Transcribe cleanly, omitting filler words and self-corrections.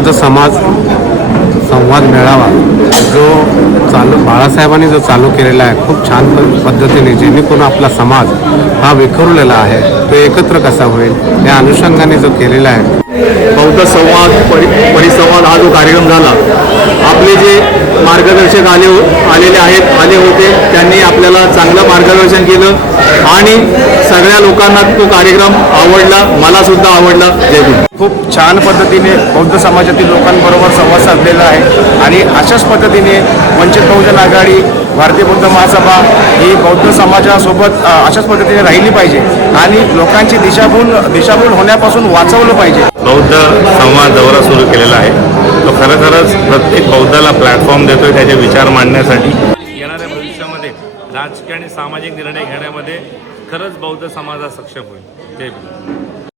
बौद्ध समाज संवाद मेळावा जो बाळासाहेबांनी जो चालू केलेला आहे खूप छान पद्धतीने, जेणेकरून आपला समाज हा विखुरलेला आहे तो एकत्र कसा होईल या अनुषंगाने जो केलेला आहे बौद्ध संवाद परिसंवाद हा जो कार्यक्रम झाला, आपले जे मार्गदर्शक आले होते त्यांनी आपल्याला चांगलं मार्गदर्शन केलं आणि सगळ्या लोकांना तो कार्यक्रम आवडला, मला सुद्धा आवडला. जय भीम. खूप छान पद्धतीने बौद्ध समाजातील लोकांबरोबर संवाद साधलेला आहे आणि अशाच पद्धतीने वंचित बहुजन आघाडी, भारतीय बौद्ध महासभा ही बौद्ध समाजासोबत अशाच पद्धतीने राहिली पाहिजे आणि लोकांची दिशाभूल होण्यापासून वाचवलं पाहिजे. बौद्ध संवाद दौरा सुरू केलेला आहे. तो खरंच प्रत्येक बौद्धाला प्लॅटफॉर्म देतोय त्याचे विचार मांडण्यासाठी. येणाऱ्या भविष्यामध्ये राजकीय आणि सामाजिक निर्णय घेण्यामध्ये खरंच बौद्ध समाज सक्षम होईल. जय भीम.